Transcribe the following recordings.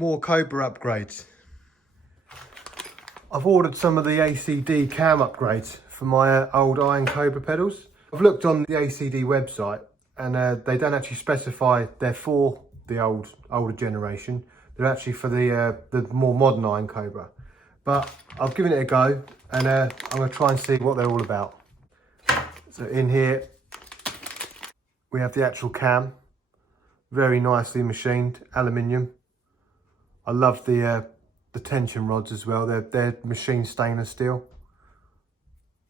More Cobra upgrades. I've ordered some of the ACD cam upgrades for my old iron Cobra pedals. I've looked on the ACD website and they don't actually specify they're for the older generation. They're actually for the more modern iron Cobra. But I've given it a go and I'm going to try and see what they're all about. So in here we have the actual cam, very nicely machined, aluminium. I love the tension rods as well. They're machined stainless steel.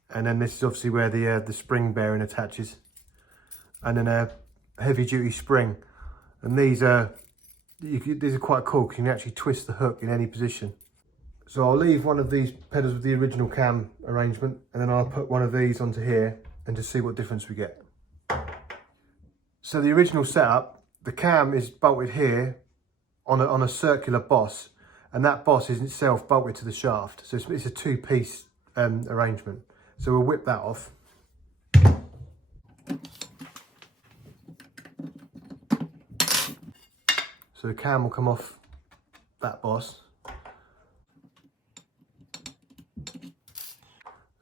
And then this is obviously where the spring bearing attaches. And then a heavy duty spring. And these are quite cool because you can actually twist the hook in any position. So I'll leave one of these pedals with the original cam arrangement, and then I'll put one of these onto here and just see what difference we get. So the original setup, the cam is bolted here on a circular boss, and that boss is itself bolted to the shaft. So it's a two-piece arrangement. So we'll whip that off. So the cam will come off that boss.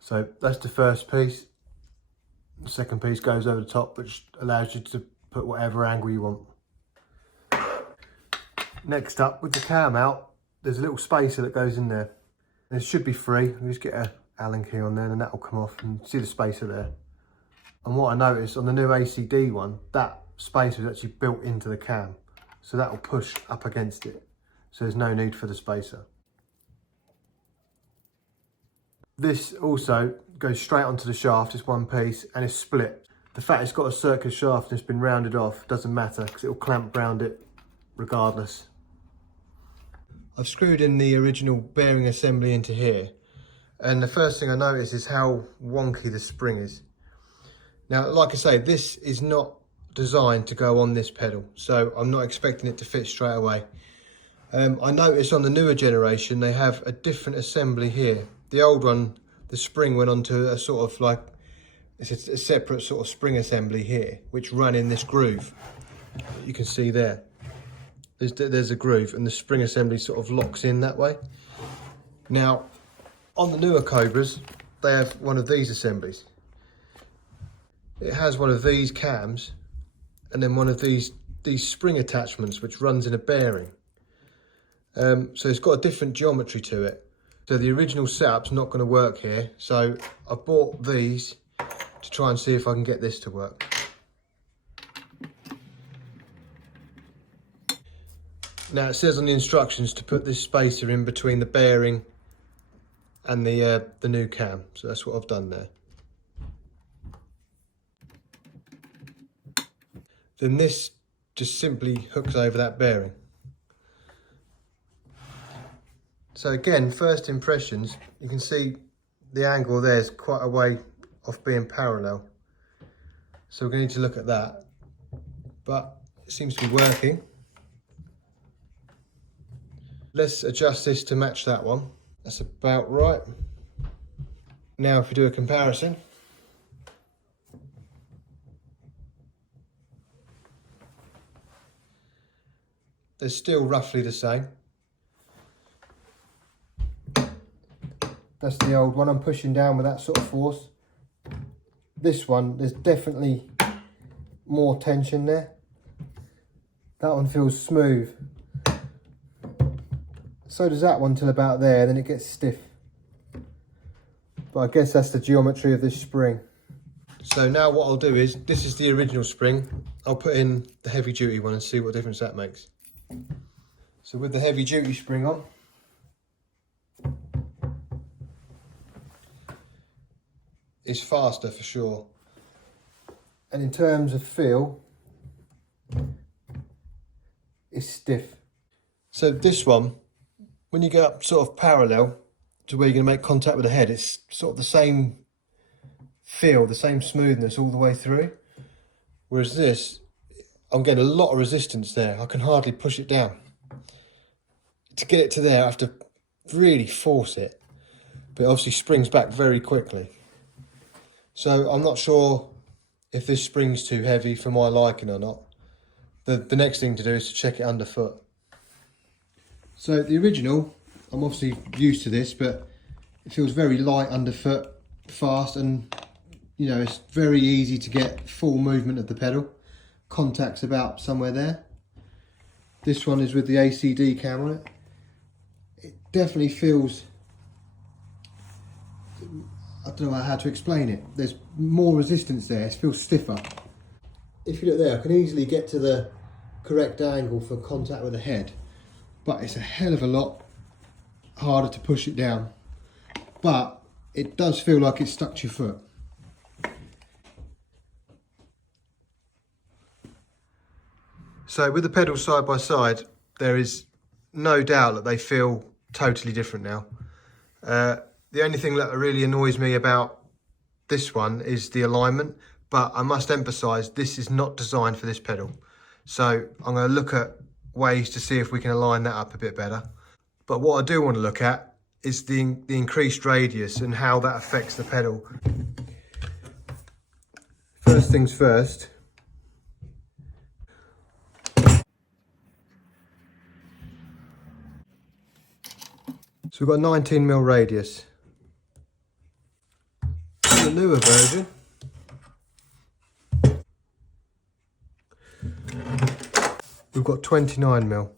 So that's the first piece. The second piece goes over the top, which allows you to put whatever angle you want. Next up, with the cam out, there's a little spacer that goes in there. And it should be free. You just get a Allen key on there and that will come off, and see the spacer there. And what I noticed on the new ACD one, that spacer is actually built into the cam. So that will push up against it. So there's no need for the spacer. This also goes straight onto the shaft, it's one piece, and it's split. The fact it's got a circular shaft and it's been rounded off doesn't matter because it will clamp round it regardless. I've screwed in the original bearing assembly into here, and the first thing I notice is how wonky the spring is. Now, like I say, this is not designed to go on this pedal, so I'm not expecting it to fit straight away. I noticed on the newer generation they have a different assembly here. The old one, the spring went onto a sort of like, it's a separate sort of spring assembly here, which ran in this groove. You can see there. There's a groove, and the spring assembly sort of locks in that way. Now, on the newer Cobras, they have one of these assemblies. It has one of these cams, and then one of these spring attachments, which runs in a bearing. So it's got a different geometry to it. So the original setup's not going to work here. So I bought these to try and see if I can get this to work. Now it says on the instructions to put this spacer in between the bearing and the new cam. So that's what I've done there. Then this just simply hooks over that bearing. So again, first impressions, you can see the angle there is quite a way off being parallel. So we're going to need to look at that. But it seems to be working. Let's adjust this to match that one. That's about right. Now if we do a comparison. They're still roughly the same. That's the old one. I'm pushing down with that sort of force. This one, there's definitely more tension there. That one feels smooth. So does that one till about there, then it gets stiff. But I guess that's the geometry of this spring. So now what I'll do is, this is the original spring. I'll put in the heavy duty one and see what difference that makes. So with the heavy duty spring on, it's faster for sure. And in terms of feel, it's stiff. So this one, when you go up sort of parallel to where you're going to make contact with the head, it's sort of the same feel, the same smoothness all the way through. Whereas this, I'm getting a lot of resistance there. I can hardly push it down. To get it to there, I have to really force it. But it obviously springs back very quickly. So I'm not sure if this spring's too heavy for my liking or not. The next thing to do is to check it underfoot. So the original, I'm obviously used to this, but it feels very light underfoot, fast, and you know, it's very easy to get full movement of the pedal. Contact's about somewhere there. This one is with the ACD cam on it. It definitely feels, I don't know how to explain it. There's more resistance there, it feels stiffer. If you look there, I can easily get to the correct angle for contact with the head, but it's a hell of a lot harder to push it down. But it does feel like it's stuck to your foot. So with the pedals side by side, there is no doubt that they feel totally different now. The only thing that really annoys me about this one is the alignment, but I must emphasise this is not designed for this pedal. So I'm going to look at ways to see if we can align that up a bit better. But what I do want to look at is the increased radius and how that affects the pedal. First things first. So we've got 19mm radius. In the newer version, we've got 29mm.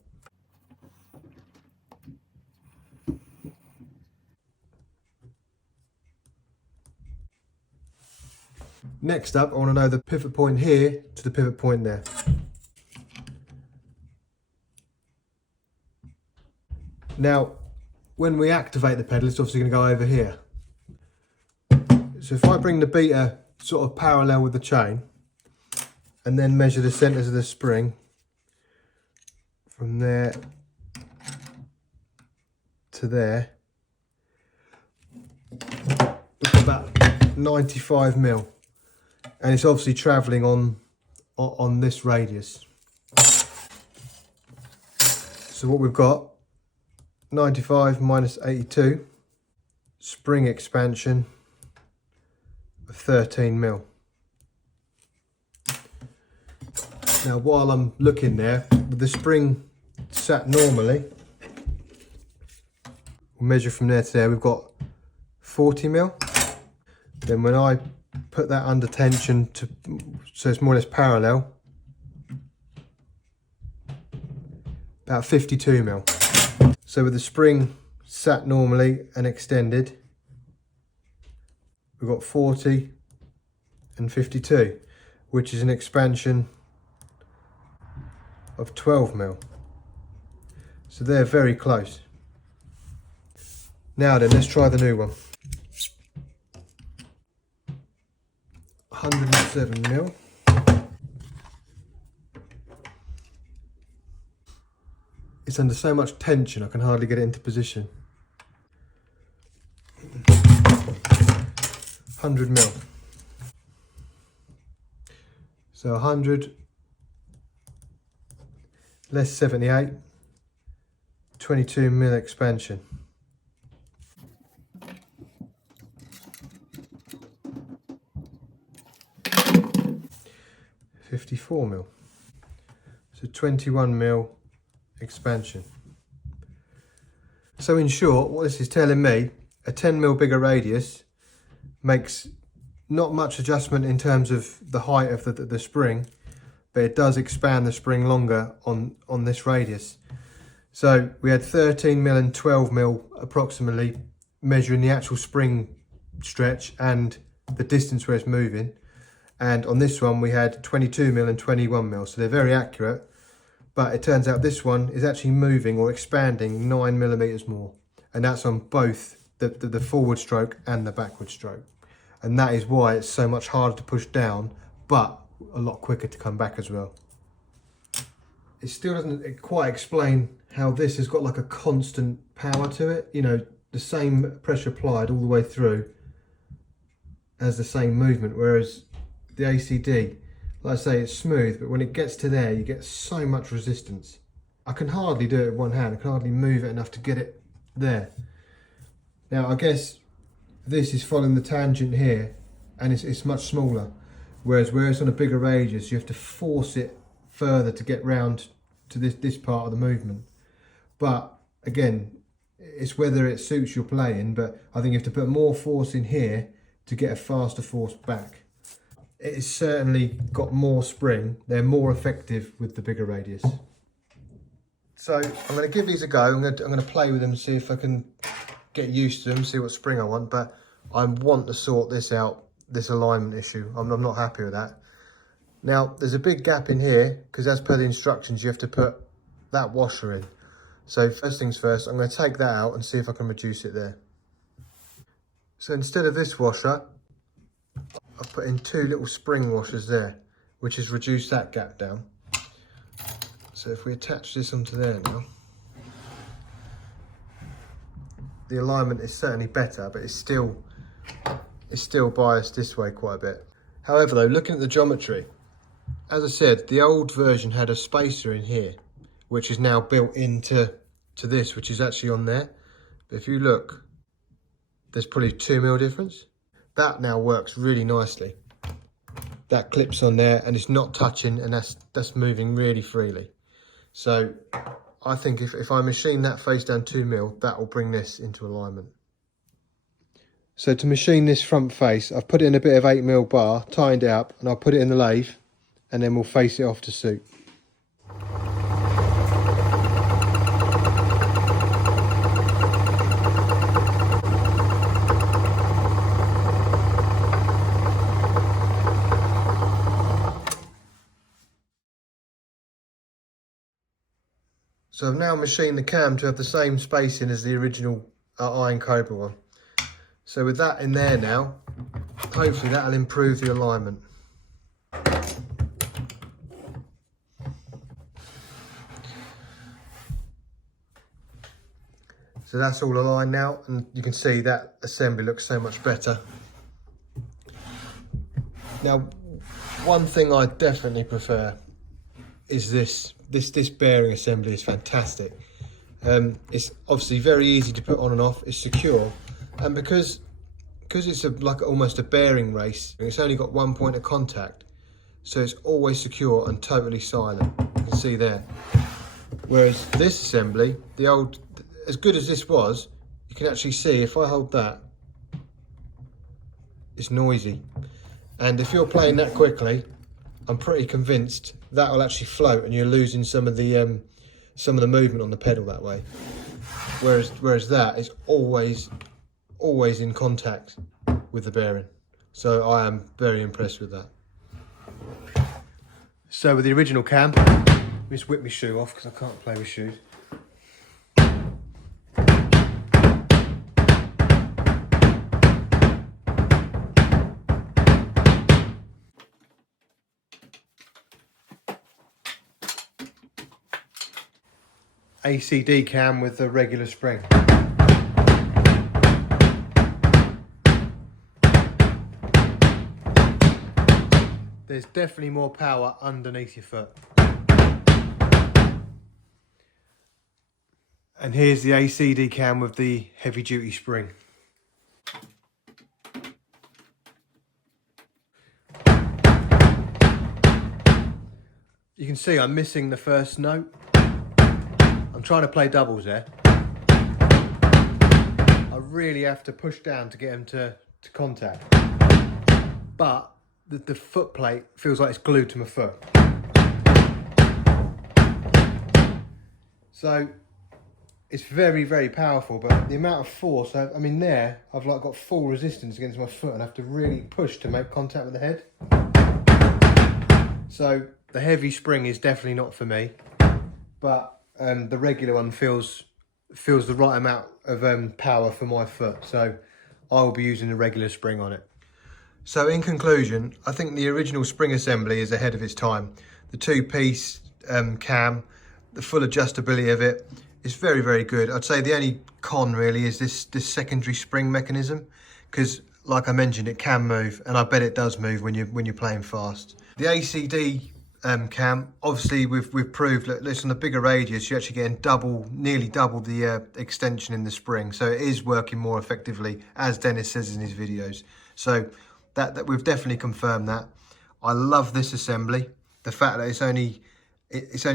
Next up, I want to know the pivot point here to the pivot point there. Now, when we activate the pedal, it's obviously going to go over here. So if I bring the beater sort of parallel with the chain and then measure the centres of the spring from there to there, we've got about 95mm, and it's obviously travelling on this radius. So what we've got, 95 minus 82, spring expansion of 13mm. Now while I'm looking there, with the spring sat normally, we'll measure from there to there, we've got 40mm. Then when I put that under tension so it's more or less parallel, about 52mm. So with the spring sat normally and extended, we've got 40 and 52, which is an expansion of 12mm. So they're very close. Now then, let's try the new one. 107mm. It's under so much tension I can hardly get it into position. 100mm. So 100 less 78, 22mm expansion. $54mm. So 21mm expansion. So in short, what this is telling me, a 10mm bigger radius makes not much adjustment in terms of the height of the spring, but it does expand the spring longer on this radius. So we had 13mm and 12mm approximately measuring the actual spring stretch and the distance where it's moving. And on this one we had 22mm and 21mm, so they're very accurate. But it turns out this one is actually moving or expanding 9mm more. And that's on both the forward stroke and the backward stroke. And that is why it's so much harder to push down, but a lot quicker to come back as well. It still doesn't quite explain how this has got like a constant power to it. You know, the same pressure applied all the way through as the same movement, whereas the ACD, like I say, it's smooth, but when it gets to there, you get so much resistance. I can hardly do it with one hand. I can hardly move it enough to get it there. Now, I guess this is following the tangent here, and it's much smaller. Whereas where it's on a bigger radius, you have to force it further to get round to this part of the movement. But Again, it's whether it suits your playing, but I think you have to put more force in here to get a faster force back. It's certainly got more spring. They're more effective with the bigger radius. So I'm going to give these a go. I'm going to play with them, see if I can get used to them, see what spring I want. But I want to sort this out, this alignment issue. I'm not happy with that. Now, there's a big gap in here because as per the instructions, you have to put that washer in. So first things first, I'm going to take that out and see if I can reduce it there. So instead of this washer, I've put in 2 little spring washers there, which has reduced that gap down. So if we attach this onto there now, the alignment is certainly better, but it's still biased this way quite a bit. However though, looking at the geometry, as I said, the old version had a spacer in here, which is now built into this, which is actually on there. But if you look, there's probably 2mm difference. That now works really nicely. That clips on there and it's not touching, and that's moving really freely. So I think if I machine that face down 2mm, that will bring this into alignment. So to machine this front face, I've put it in a bit of 8mm bar, tightened it up, and I'll put it in the lathe, and then we'll face it off to suit. So I've now machined the cam to have the same spacing as the original Iron Cobra one. So with that in there now, hopefully that'll improve the alignment. So that's all aligned now, and you can see that assembly looks so much better. Now, one thing I definitely prefer is this bearing assembly is fantastic. It's obviously very easy to put on and off, it's secure, and because it's like almost a bearing race, it's only got 1 point of contact, so it's always secure and totally silent. You can see there. Whereas this assembly, the old, as good as this was, you can actually see if I hold that, it's noisy. And if you're playing that quickly, I'm pretty convinced that will actually float and you're losing some of the movement on the pedal that way. Whereas that is always in contact with the bearing. So I am very impressed with that. So with the original cam, just whip my shoe off because I can't play with shoes. ACD cam with the regular spring. There's definitely more power underneath your foot. And here's the ACD cam with the heavy duty spring. You can see I'm missing the first note. I'm trying to play doubles there. I really have to push down to get them to contact. But the foot plate feels like it's glued to my foot. So it's very, very powerful, but the amount of force, I mean there, I've like got full resistance against my foot and I have to really push to make contact with the head. So the heavy spring is definitely not for me, but the regular one feels the right amount of power for my foot, so I will be using the regular spring on it. So in conclusion, I think the original spring assembly is ahead of its time. The 2-piece cam, the full adjustability of it is very, very good. I'd say the only con really is this secondary spring mechanism, because like I mentioned, it can move, and I bet it does move when you're playing fast. The ACD cam, obviously we've proved that listen, on the bigger radius you're actually getting nearly double the extension in the spring, so it is working more effectively, as Dennis says in his videos. So that we've definitely confirmed that. I love this assembly. The fact that it's only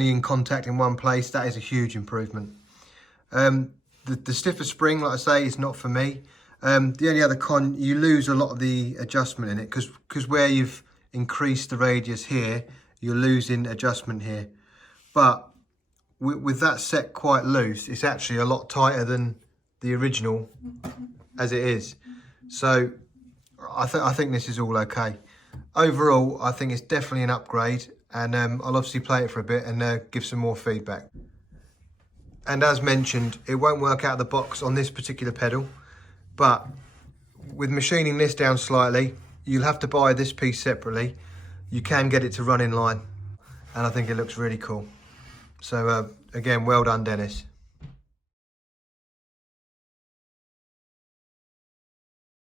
in contact in one place, that is a huge improvement. The stiffer spring, like I say, is not for me. The only other con, you lose a lot of the adjustment in it because where you've increased the radius here, you're losing adjustment here. But with that set quite loose, it's actually a lot tighter than the original as it is. So I think this is all okay. Overall, I think it's definitely an upgrade, and I'll obviously play it for a bit and give some more feedback. And as mentioned, it won't work out of the box on this particular pedal, but with machining this down slightly, you'll have to buy this piece separately. You can get it to run in line, and I think it looks really cool. So again, well done, Dennis.